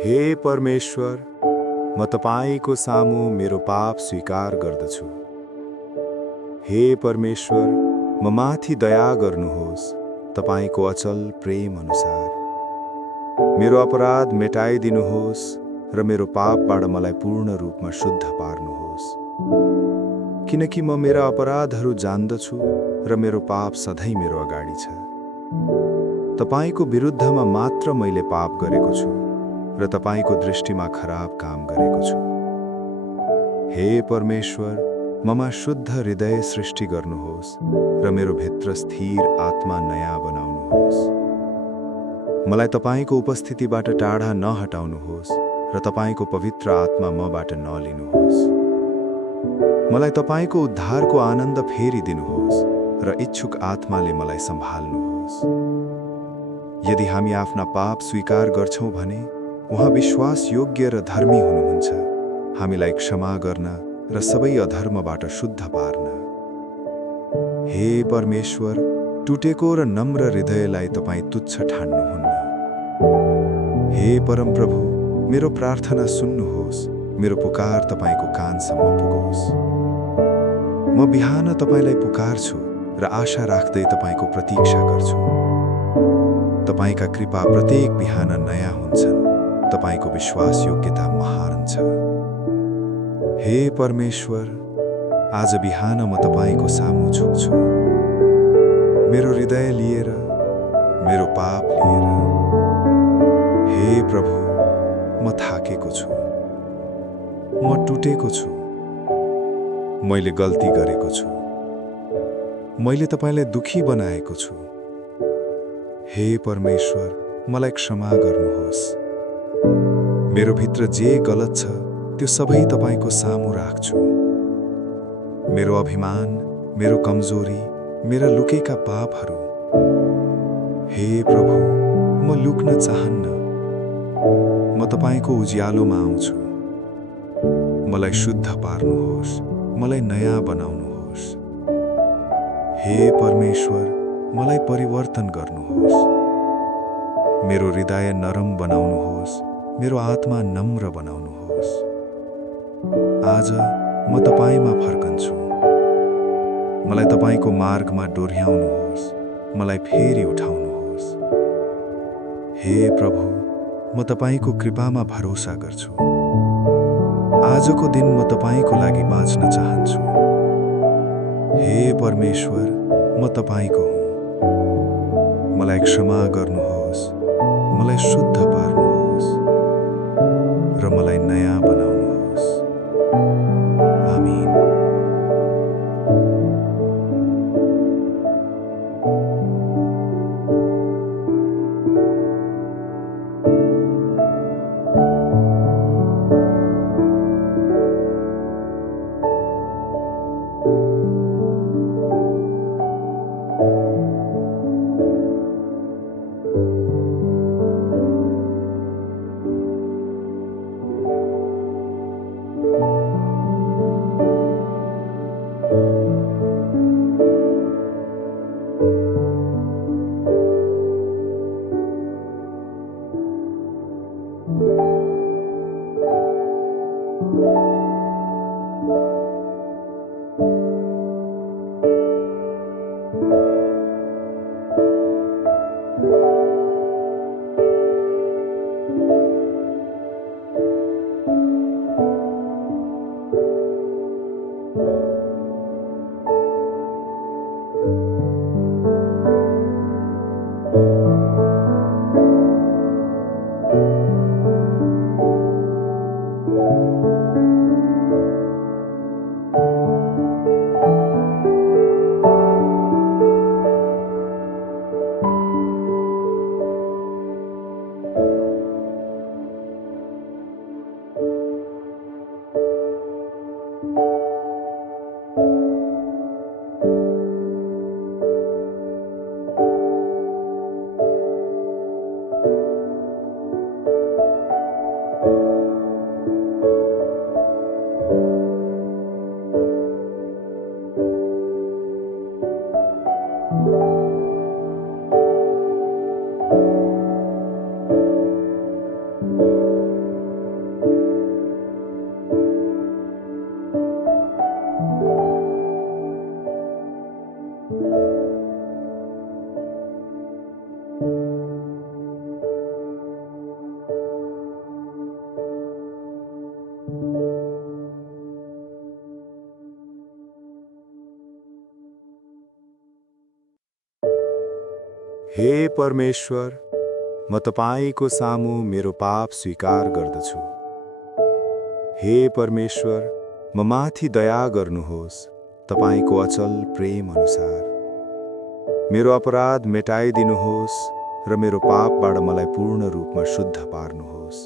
हे परमेश्वर, म तपाईँको सामु मेरो पाप स्वीकार गर्दछु। हे परमेश्वर, म माथि दया गर्नुहोस्, तपाईँको अचल प्रेम अनुसार। मेरो अपराध मेटाइदिनुहोस् र मेरो पापबाट मलाई पूर्ण रूपमा शुद्ध पार्नुहोस्। किनकि म मेरा अपराधहरू जान्दछु र मेरो पाप सधैँ मेरो अगाडि छ। तपाईँको विरुद्धमा मात्र मैले पाप गरेको छु र तपाईँको दृष्टिमा खराब काम गरेको छु। हे परमेश्वर, ममा शुद्ध हृदय सृष्टि गर्नुहोस् र मेरो भित्र स्थिर आत्मा नयाँ बनाउनुहोस्। मलाई तपाईँको उपस्थितिबाट टाढा नहटाउनुहोस् र तपाईँको पवित्र आत्मा मबाट नलिनुहोस्। मलाई तपाईँको उद्धारको आनन्द फेरि दिनुहोस् र इच्छुक आत्माले मलाई सम्हाल्नुहोस्। यदि हामी आफ्ना पाप स्वीकार गर्छौँ भने उहाँ विश्वास योग्य र धर्मी हुनुहुन्छ, हामीलाई क्षमा गर्न र सबै अधर्मबाट शुद्ध पार्न। हे परमेश्वर, टुटेको र नम्र हृदयलाई तपाईँ तुच्छ ठान्नुहुन्न। हे परमप्रभु, मेरो प्रार्थना सुन्नुहोस्, मेरो पुकार तपाईँको कानसम्म पुगोस्। म बिहान तपाईँलाई पुकारछु र आशा राख्दै तपाईँको प्रतीक्षा गर्छु। तपाईँका कृपा प्रत्येक बिहान नयाँ हुन्छन्, तपाईँको विश्वास योग्यता महान छ। हे परमेश्वर, आज बिहान म तपाईँको सामु झुक्छु, मेरो हृदय लिएर, मेरो पाप लिएर। हे प्रभु, म थाकेको छु, म टुटेको छु, मैले गल्ती गरेको छु, मैले तपाईँलाई दुखी बनाएको छु। हे परमेश्वर, मलाई क्षमा गर्नुहोस्। मेरो भित्र जे गलत छ त्यो सबै तपाईँको सामु राख्छु। मेरो अभिमान, मेरो कमजोरी, मेरा लुकेका पापहरू। हे प्रभु, म लुक्न चाहन्न। म तपाईँको उज्यालोमा आउँछु। मलाई शुद्ध पार्नुहोस्, मलाई नयाँ बनाउनुहोस्। हे परमेश्वर, मलाई परिवर्तन गर्नुहोस्। मेरो हृदय नरम बनाउनुहोस्, मेरो आत्मा नम्र बनाउनुहोस्। आज म तपाईँमा फर्कन्छु। मलाई तपाईँको मार्गमा डोर्याउनुहोस्, मलाई फेरि उठाउनुहोस्। हे प्रभु, म तपाईँको कृपामा भरोसा गर्छु। आजको दिन म तपाईँको लागि बाँच्न चाहन्छु। हे परमेश्वर, म तपाईँको हुँ। मलाई क्षमा गर्नुहोस्, मलाई शुद्ध पार्नुहोस् र मलाई नयाँ बनाउनुहोस्। आमीन। हे परमेश्वर, म तपाईँको सामु मेरो पाप स्वीकार गर्दछु। हे परमेश्वर, म माथि दया गर्नुहोस्, तपाईँको अचल प्रेम अनुसार। मेरो अपराध मेटाइदिनुहोस् र मेरो पापबाट मलाई पूर्ण रूपमा शुद्ध पार्नुहोस्।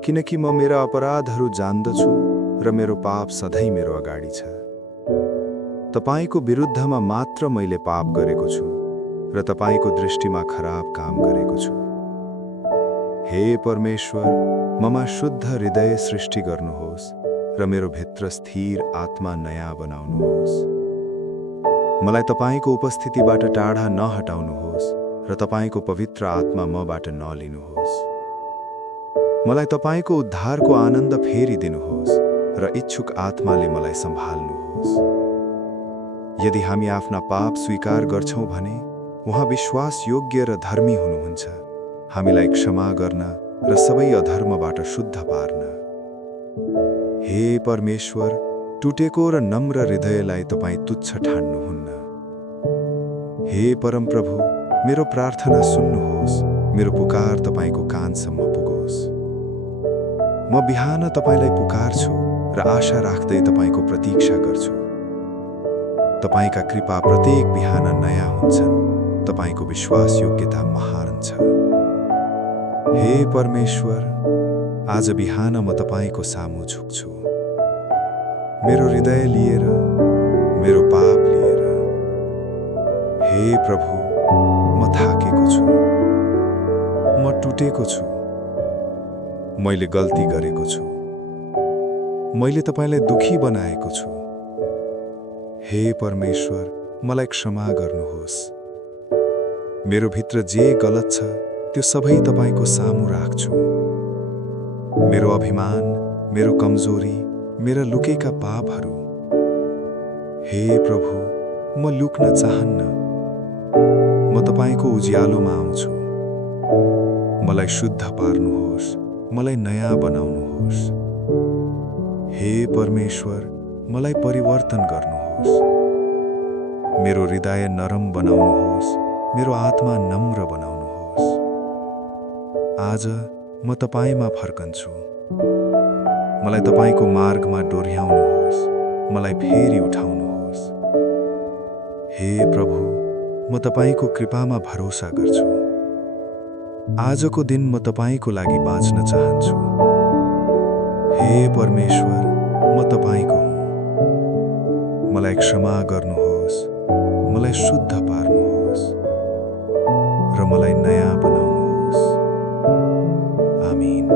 किनकि म मेरा अपराधहरू जान्दछु र मेरो पाप सधैँ मेरो अगाडि छ। तपाईँको विरुद्धमा मात्र मैले पाप गरेको छु र तपाईँको दृष्टिमा खराब काम गरेको छु। हे परमेश्वर, ममा शुद्ध हृदय सृष्टि गर्नुहोस् र मेरो भित्र स्थिर आत्मा नयाँ बनाउनुहोस्। मलाई तपाईँको उपस्थितिबाट टाढा नहटाउनुहोस् र तपाईँको पवित्र आत्मा मबाट नलिनुहोस्। मलाई तपाईँको उद्धारको आनन्द फेरि दिनुहोस् र इच्छुक आत्माले मलाई सम्हाल्नुहोस्। यदि हामी आफ्ना पाप स्वीकार गर्छौँ भने उहाँ विश्वास योग्य र धर्मी हुनुहुन्छ, हामीलाई क्षमा गर्न र सबै अधर्मबाट शुद्ध पार्न। हे परमेश्वर, टुटेको र नम्र हृदयलाई तपाईँ तुच्छ ठान्नुहुन्न। हे परमप्रभु, मेरो प्रार्थना सुन्नुहोस्, मेरो पुकार तपाईँको कानसम्म पुगोस्। म बिहान तपाईँलाई पुकारछु र आशा राख्दै तपाईँको प्रतीक्षा गर्छु। तपाईँका कृपा प्रत्येक बिहान नयाँ हुन्छन्, तपाईँको विश्वास योग्यता महान छ। हे परमेश्वर, आज बिहान म तपाईँको सामु झुक्छु, मेरो हृदय लिएर, मेरो पाप लिएर। हे प्रभु, म थाकेको छु, म टुटेको छु, मैले गल्ती गरेको छु, मैले तपाईँलाई दुखी बनाएको छु। हे परमेश्वर, मलाई क्षमा गर्नुहोस्। मेरो भित्र जे गलत छ त्यो सबै तपाईँको सामु राख्छु। मेरो अभिमान, मेरो कमजोरी, मेरा लुकेका पापहरू। हे प्रभु, म लुक्न चाहन्न। म तपाईँको उज्यालोमा आउँछु। मलाई शुद्ध पार्नुहोस्, मलाई नयाँ बनाउनुहोस्। हे परमेश्वर, मलाई परिवर्तन गर्नुहोस्। मेरो हृदय नरम बनाउनुहोस्, मेरो आत्मा नम्र बनाउनुहोस्। आज म तपाईँमा फर्कन्छु। मलाई तपाईँको मार्गमा डोर्याउनुहोस्, मलाई फेरि उठाउनुहोस्। हे प्रभु, म तपाईँको कृपामा भरोसा गर्छु। आजको दिन म तपाईँको लागि बाँच्न चाहन्छु। हे परमेश्वर, म तपाईँको हुँ। मलाई क्षमा गर्नुहोस्, मलाई शुद्ध पार्नुहोस् र मलाई नयाँ बनाउनुहोस्। आमीन।